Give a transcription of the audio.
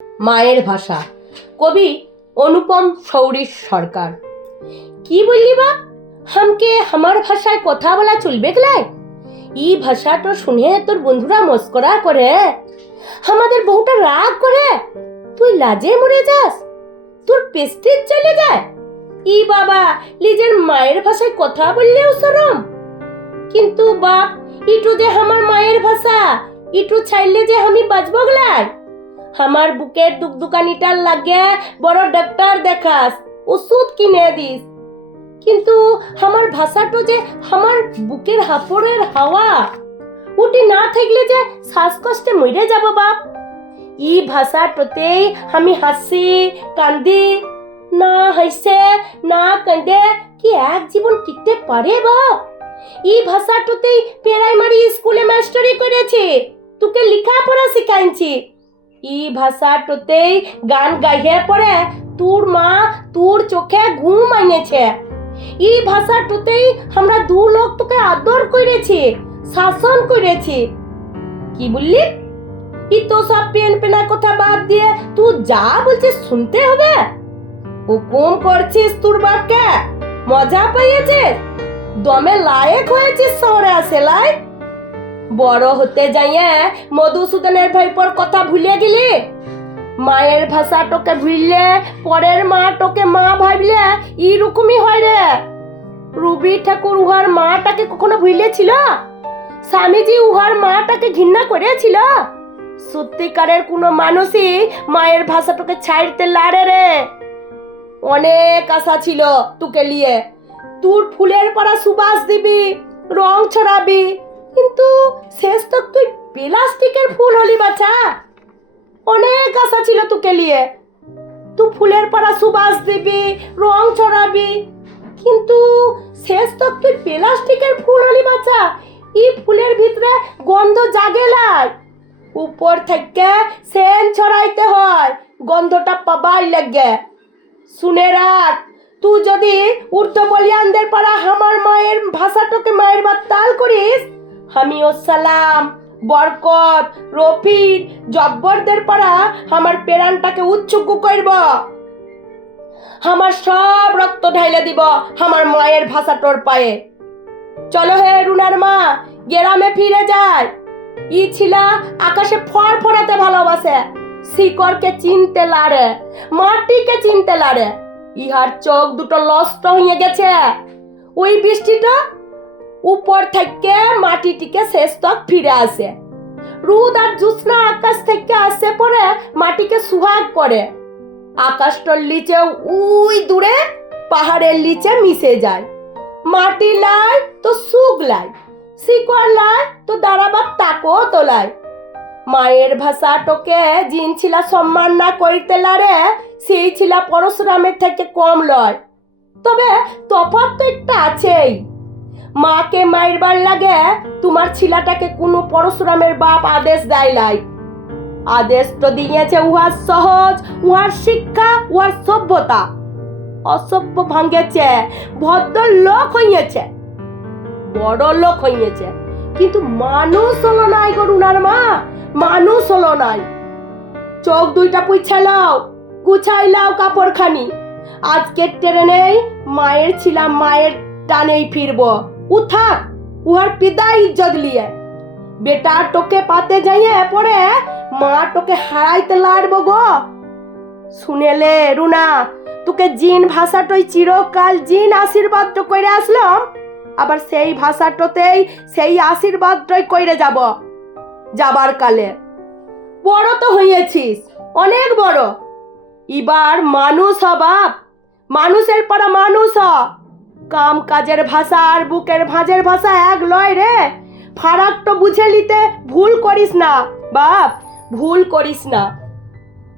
মায়ের ভাষা, কবি অনুপম শৌরিশ সরকার। কি বললি বাপ, হামকে আমার ভাষায় কথা বলা চলবে গলাই? ই ভাষাটা শুনে তোর বন্ধুরা মস্করা করে, আমাদের বহুটা রাগ করে, তুই লাজে মরে যাস, তোর পেস্টিজ চলে যায়। ই বাবা, নিজের মায়ের ভাষায় কথা বললেও শরম। কিন্তু বাপ, ইটু যে আমার মায়ের ভাষা, ইটু ছাইলে যে আমি বাঁচবো গলাই। আমার বুকের দুকদুকানিটার লাগে বড় ডাক্তার দেখাস, ওষুধ কিনে দিস, কিন্তু আমার ভাষাটা যে আমার বুকের হাফড়ের হাওয়া, ওটি না থাকলে যে শ্বাসকষ্টে মরে যাব বাপ। ই ভাষাটাতেই আমি হাসি কান্দি, না হাসে না কান্দে কি এক জীবন টিকতে পারে বাপ? ই ভাষাটাতেই প্রাইমারি স্কুলে মাস্টারি করেছি, তোকে লেখাপড়া শিখাইছি। ই ভাষাটাতেই গান গাইয়ে পড়ে তোর মা তোর চোখে ঘুম আইনেছে। ই ভাষাটাতেই আমরা দু লোক তোকে আদর করেছি, শাসন করেছি। কি বললি? ই তো সব পেন পেনা কথা বাদ দিয়ে তুই যা বলছিস শুনতে হবে। হুকুম করছিস তোর বাপকে? মজা পাইয়েছিস? দমে লায়েক হয়েছিস শহরে আসেলাই? বড় হতে যাইয়ে মধুসূদনের ভাইপোর কথা ভুলে গেলি? মায়ের ভাষা তোকে ভুললে পরের মা তোকে মা ভাবলে এইরকমই হয় রে। রবি ঠাকুর উহার মাটাকে কখনো ভুলেছিল? স্বামীজি উহার মাটাকে ঘৃণা করেছিল? সত্যিকারের কোনো মানুষই মায়ের ভাষাটাকে ছাড়তে লারে রে। অনেক আশা ছিল তোকে নিয়ে, তোর ফুলের পাড়া সুবাস দিবি, রং ছড়াবি, কিন্তু শেষ তক তুই প্লাস্টিকের ফুল হলি বাছা। অনেক আশা ছিল তোকে নিয়ে, তুই ফুলের পাড়া সুবাস দিবি, রং ছড়াবি, কিন্তু শেষ তক তুই প্লাস্টিকের ফুল হলি বাছা। এই ফুলের ভিতরে গন্ধ জাগে লাই, উপর থেকে সেন ছড়াইতে হয়, গন্ধটা পাবাই লাগে। শুনে রাখ, তুই যদি উর্দু বলিয়ানদের পাড়া আমার মায়ের ভাষাটাকে মায়ের বাদ তাল করিস, আমি ও সালাম বরকত রফিক জব্বরদের পাড়া আমার পেরানটাকে উচ্চুকু করব। আমার সব রক্ত ঢাইলে দিব আমার মায়ের ভাষাটোর পায়ে। চলো হে রুনার মা, গ্রামে ফিরে যায়। ই ছিলা আকাশে ফর ফরাতে ভালোবাসে, শিকড়কে চিনতে লারে, মাটিকে চিনতে লারে। ইহার চোখ দুটো নষ্ট হয়ে গেছে। ওই বৃষ্টিটা উপর থেকে মাটিটিকে শেষ তক ফিরে আসে, রোদ আর জ্যোৎস্না আকাশ থেকে আসে পরে মাটিকে সুহাগ করে। আকাশটার নিচে উই দূরে পাহাড়ের নিচে মিশে যায়। মাটি লাই তো সুগ লাই, শিকড় লাই তো দাঁড়াবার তাকো তোলায়। মায়ের ভাষাটাকে জিন ছিলা সম্মান না করিতে লারে, সেই ছিলা পরশুরামের থেকে কম লয়। তবে তফাৎ তো একটা আছেই। মাকে মারবার লাগে তোমার ছিলাটাকে কোনো পরশুরামের বাপ আদেশ দেয় লাই। আদেশ তো দিয়েছে উহার সহজ, উহার শিক্ষা, উহার সভ্যতা। অসভ্য ভাঙ্গেছে, ভদ্র লোক হইয়েছে, বড় লোক হইয়েছে, কিন্তু মানুষ হলো নাই গো রুনার মা, মানুষ হলো নাই। চোখ দুইটা পুইছালাও, গুছাইলাও কাপড়খানি। আজকে ট্রেনেই মায়ের ছিলাম, মায়ের টানেই ফিরব। উঠাক উহার পিতা ইজ্জত লিয়ে। বেটা টোকে পাতে যাইয়ে পরে মা টোকে হারাইতে লাড়ব গো। শুনেলে রুনা, তোকে জিন ভাষাটাই চিরকাল জিন আশীর্বাদ করে আসলাম, আবার সেই ভাষাটাতেই সেই আশীর্বাদটাই কইরে যাব যাবার কালে। বড় তো হইয়েছিস, অনেক বড়, এবার মানুষ হ বাপ, মানুষের পাড়া মানুষ হ। কাম কাজের ভাষা আর বুকের ভাঁজের ভাষা এক লয় রে, ফারাক তো বুঝে নিতে ভুল করিস না বাপ, ভুল করিস না।